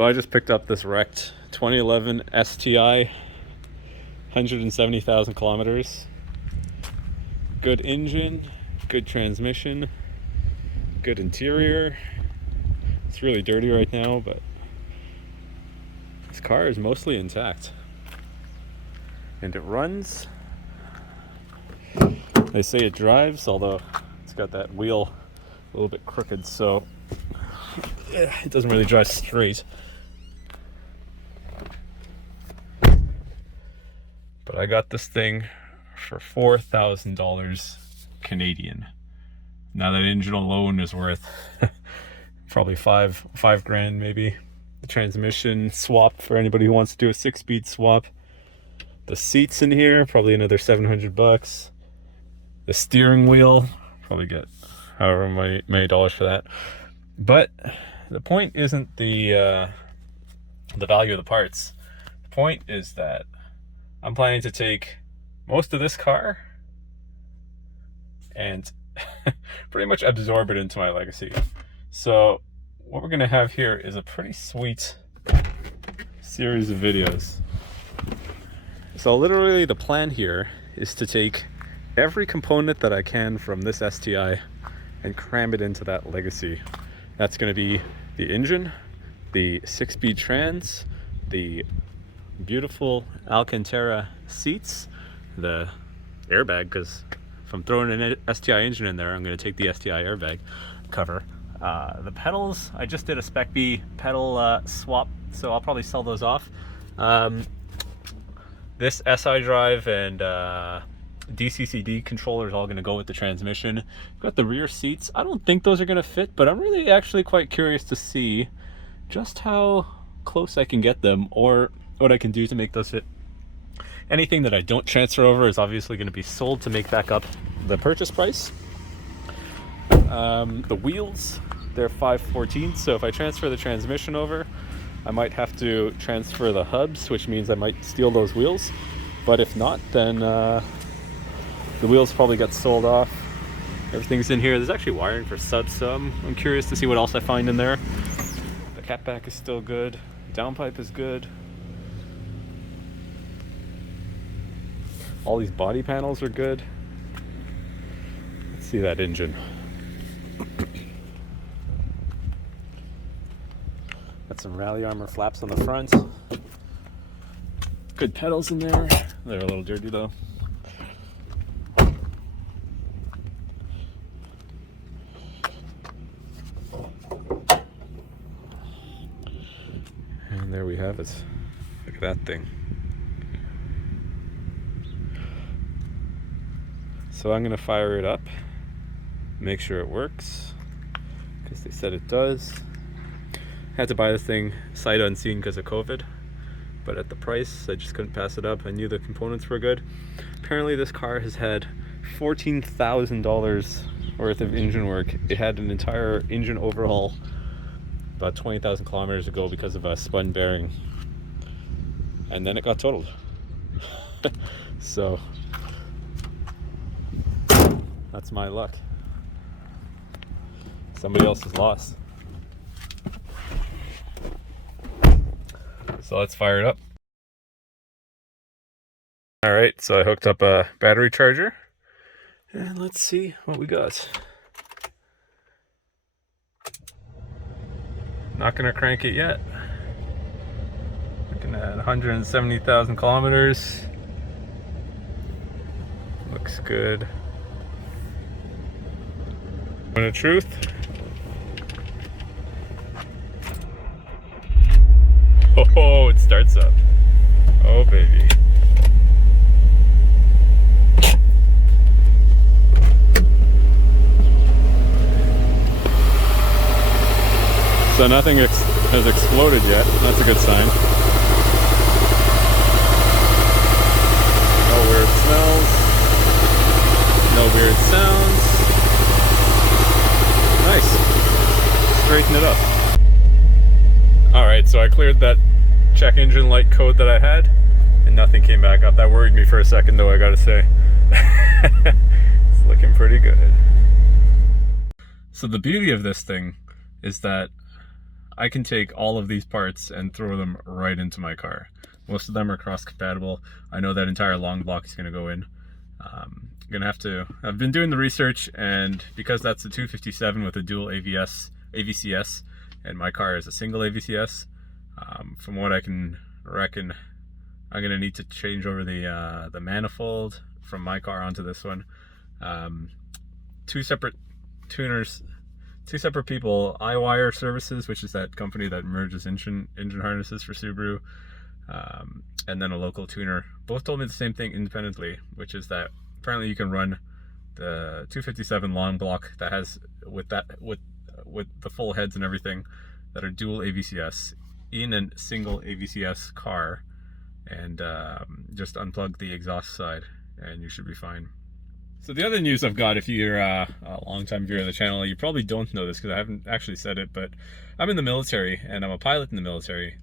So I just picked up this wrecked 2011 STI, 170,000 kilometers. Good engine, good transmission, good interior. It's really dirty right now, but this car is mostly intact. And it runs. They say it drives, although it's got that wheel a little bit crooked, so it doesn't really drive straight. But I got this thing for $4,000 Canadian. Now that engine alone is worth probably five grand maybe. The transmission swap for anybody who wants to do a 6-speed swap. The seats in here, probably another $700. The steering wheel, probably get however many dollars for that. But the point isn't the value of the parts. The point is that I'm planning to take most of this car and pretty much absorb it into my Legacy. So what we're gonna have here is a pretty sweet series of videos. So literally the plan here is to take every component that I can from this STI and cram it into that Legacy. That's gonna be the engine, the 6-speed trans, the beautiful Alcantara seats, the airbag, because if I'm throwing an STI engine in there, I'm going to take the STI airbag cover. The pedals, I just did a Spec B pedal swap, so I'll probably sell those off. This SI drive and DCCD controller is all going to go with the transmission. Got the rear seats. I don't think those are going to fit, but I'm really actually quite curious to see just how close I can get them, or what I can do to make those fit. Anything that I don't transfer over is obviously going to be sold to make back up the purchase price. The wheels, they're 5/14, so if I transfer the transmission over, I might have to transfer the hubs, which means I might steal those wheels. But if not, then the wheels probably get sold off. Everything's in here. There's actually wiring for subs, so I'm curious to see what else I find in there. The catback is still good. Downpipe is good. All these body panels are good. Let's see that engine. Got some rally armor flaps on the front. Good pedals in there. They're a little dirty though. And there we have it. Look at that thing. So I'm going to fire it up, make sure it works, because they said it does. Had to buy this thing sight unseen because of COVID, but at the price, I just couldn't pass it up. I knew the components were good. Apparently this car has had $14,000 worth of engine work. It had an entire engine overhaul about 20,000 kilometers ago because of a spun bearing, and then it got totaled. So that's my luck. Somebody else's loss. So let's fire it up. All right, so I hooked up a battery charger, and let's see what we got. Not gonna crank it yet. Looking at 170,000 kilometers. Looks good. Moment of truth. Oh, it starts up. Oh, baby. So nothing has exploded yet. That's a good sign. No weird smells. No weird sounds. Nice. Straighten it up. Alright, so I cleared that check engine light code that I had, and nothing came back up. That worried me for a second though, I gotta say. It's looking pretty good. So the beauty of this thing is that I can take all of these parts and throw them right into my car. Most of them are cross compatible. I know that entire long block is going to go in. I've been doing the research, and because that's a 257 with a dual AVCS, and my car is a single AVCS, from what I can reckon, I'm gonna need to change over the manifold from my car onto this one. Two separate tuners, two separate people, iWire Services, which is that company that merges engine harnesses for Subaru, and then a local tuner, both told me the same thing independently, which is that apparently you can run the 257 long block that has with the full heads and everything that are dual AVCS in a single AVCS car, and just unplug the exhaust side and you should be fine. So the other news I've got, if you're a long-time viewer of the channel, you probably don't know this because I haven't actually said it, but I'm in the military and I'm a pilot in the military,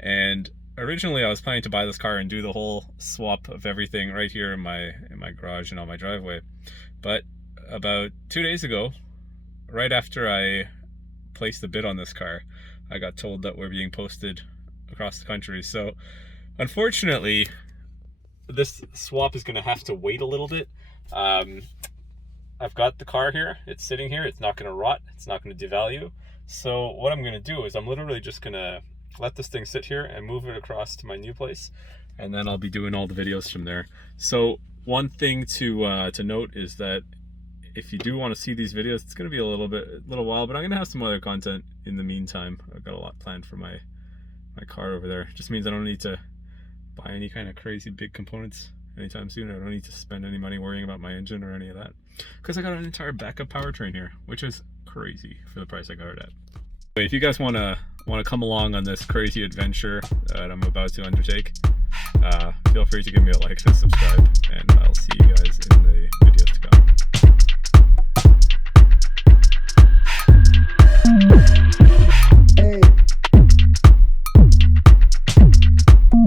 and originally I was planning to buy this car and do the whole swap of everything right here in my garage and on my driveway. But about 2 days ago, right after I placed the bid on this car, I got told that we're being posted across the country. So unfortunately, this swap is going to have to wait a little bit. I've got the car here, it's sitting here, it's not going to rot, it's not going to devalue. So what I'm going to do is I'm literally just going to let this thing sit here and move it across to my new place, and then I'll be doing all the videos from there. So one thing to note is that if you do want to see these videos, it's going to be a little while, but I'm going to have some other content in the meantime. I've got a lot planned for my car over there. It just means I don't need to buy any kind of crazy big components anytime soon. I don't need to spend any money worrying about my engine or any of that, because I got an entire backup powertrain here, which is crazy for the price I got it at. But if you guys want to come along on this crazy adventure that I'm about to undertake, feel free to give me a like and subscribe, and I'll see you guys in the video.